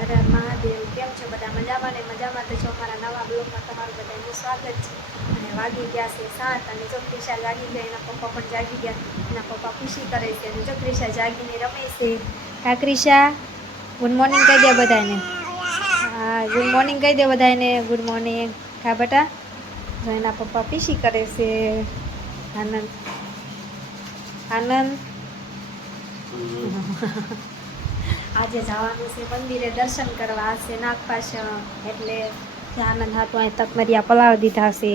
અરે મહાદેવ કેમ છો બધા? મજામાં ને? મજામાં તો છો અમારા નવા બ્લોગમાં તમારું બધાનું સ્વાગત છે. અને વાગી ગયા છે સાત અને જો ક્રિશા જાગી ગયા. એના પપ્પા પણ જાગી ગયા. એના પપ્પા ખુશી કરે છે અને જો ક્રિશા જાગીને રમે છે. હા ક્રિશા ગુડ મોર્નિંગ કહી દે બધાને. હા ગુડ મોર્નિંગ કહી દે બધાને. ગુડ મોર્નિંગ હા બેટા? જો એના પપ્પા પીસી કરે છે. આનંદ. આનંદ? આજે જવાનું છે મંદિરે દર્શન કરવા છે નાગપાશમ, એટલે આનંદ હતો અહીં તકમરિયા પલાવી દીધા છે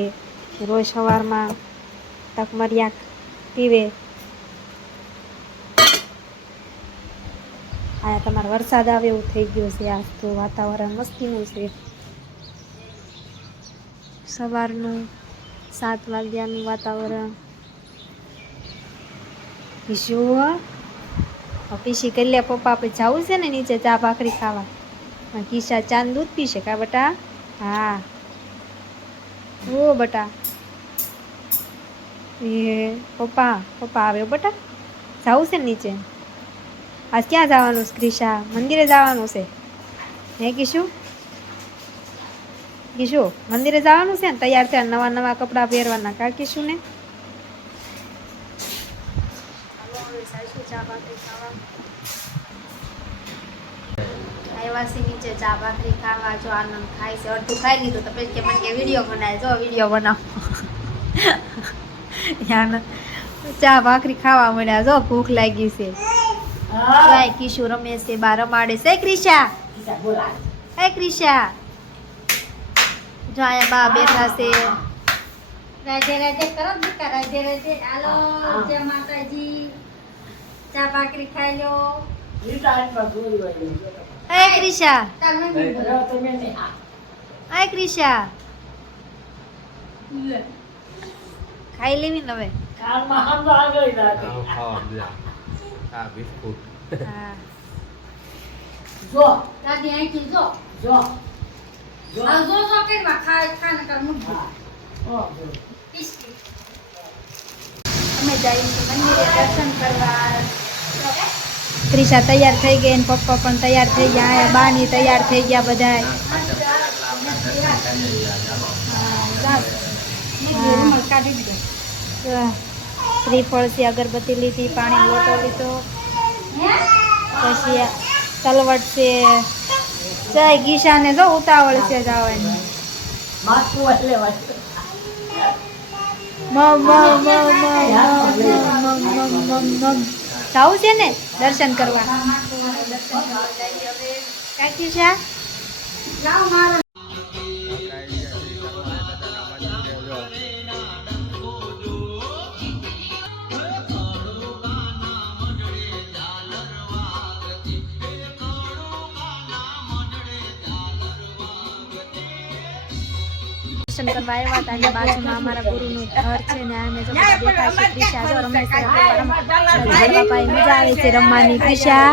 રોજ સવારમાં તકમરિયા પીવે. આ તમારે વરસાદ આવે એવું થઈ ગયું છે. આજ તો વાતાવરણ મસ્તીનું છે. સવારનું સાત વાગ્યાનું વાતાવરણ. વિશુઓ પીસી કરી લે, પપ્પા આપણે જવું છે ને નીચે ચા ભાખરી ખાવા. કિસ્સા ચાંદ દૂધ પીશે કા બટા? હા. ઓ બટા. એ પપ્પા પપ્પા આવ્યો બટા? જવું છે ને નીચે? આજ ક્યાં જવાનું છે ક્રિશા? મંદિરે જવાનું છે? હે કીશું? કીશું, મંદિરે જવાનું છે ને? તૈયાર થયા નવા નવા કપડાં પહેરવાના, કા કીશું ને ચાલો ચા ભાખરી ખાવા અડધું ખાઈ લીધું તો વીડિયો બનાવે વીડિયો બનાવો. ચા ભાખરી ખાવા મળ્યા. જો ભૂખ લાગી છે. ગાય કિશુ રમે છે બાર રમાડે છે. ક્રિશા? હે ક્રિશા? જો અહીંયા બા બેઠા છે. રાધે રાધે કરો દીકરા રાધે રાધે. હાલો, જય માતાજી. ચા ભાખરી ખાઈ લો. એ ક્રિશા. જો દાદી કે માં ખાય ખાને કર મુઠ ઓ બિસ્કિટ. અમે જઈએ મંદિરે દર્શન કરવા. ત્રિષા તૈયાર થઈ ગઈ પપ્પા પણ તૈયાર થઈ ગયા. બાની તૈયાર થઈ ગયા બધા ત્રિફળથી અગરબત્તી લીધી, પાણી લોટો લીધો. પછી તલવટ છે. ચાય ગીશાને જો ઉતાવળ છે જવાની. મમ મમ મમ મમ મમ મમ મમ. જાવું છે ને દર્શન કરવા. કાકી છે? દર્શન કરવા આવ્યા હતા અને બાજુમાં અમારા ગુરુનું ઘર છે ને અમે જો દેખાય છે. ક્રિશા જો રમે છે મજા આવે છે રમવાની. ક્રિશા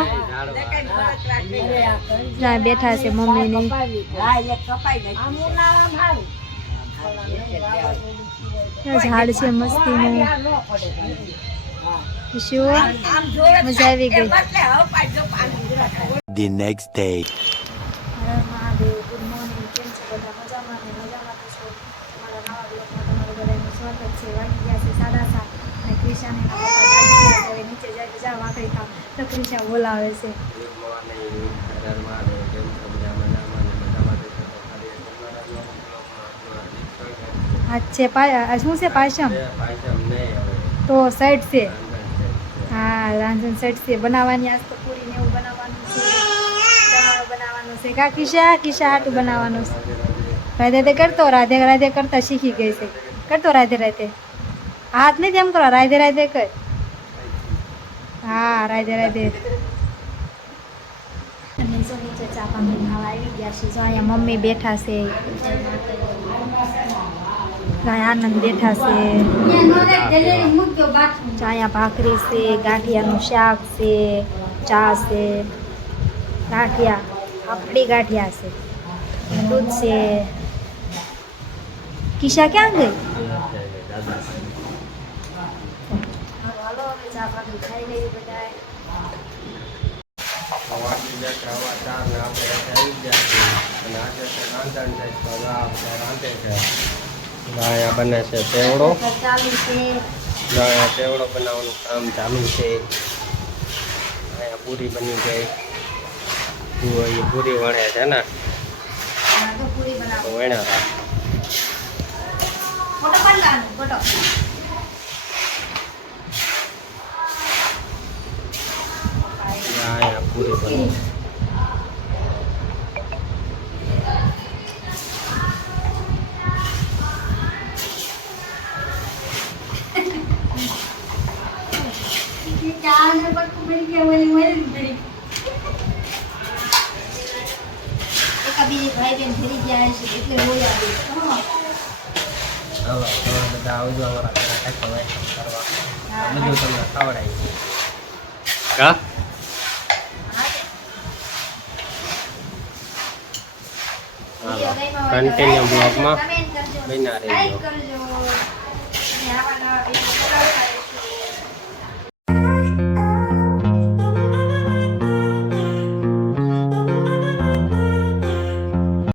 બેઠા છે મમ્મી ને ઝાડ છે મસ્તીનું. શું મજા આવી ગઈ. The next day. વખત છે ગયા છે સાદા સાત અને ક્રિશાને નીચે જાય જા વાંકડી ખાવ તો ક્રિશા બોલાવે છે. છે શું છે પાયસમ તો સેટ છે હા રાંધણ સેટ છે. બનાવવાની આજ તો પૂરી ને એવું બનાવવાનું છે. બનાવવાનું છે. કા કિશા કિશા હાટું બનાવવાનું છે. રાધે કરતો રાધે રાધે કરતા શીખી ગઈ છે. કરતો રાધે રાધે હાથ નહીં તેમ કરો રાધે રાધે કર હા રાધે રાધે અને જો નીચે ચા પાણી ખાવા આવી ગયા છે જો અહીંયા મમ્મી બેઠા છે અહીંયા આનંદ બેઠા છે ત્યાં નોરે જલેરી મૂક્યો બાથરૂમ જો અહીંયા ભાખરી છે ગાંઠિયાનું શાક છે ચા છે ગાંઠિયા આપણી ગાંઠિયા છે દૂધ છે ઈશા ક્યાં ગઈ અહીંયા બને છે તેવડો. અહીંયા તેવડો બનાવવાનું કામ ચાલુ છે. અહીંયા પૂરી બની જાય. પૂરી વણે છે ને? વણ્યા ફોટો પાડ લાવવાનો ફોટો. પૂરી બની ચાને પટકું ભરી ગયા ઓલી મરી ભરી એક બીજી ભાઈ બેન ફરી ગયા છે એટલે હોય આવી હવે બધા આવજો કરવા બધું તમને ખવડાવી કા કન્ટિન્યુ બ્લોગમાં બન્યા રહેજો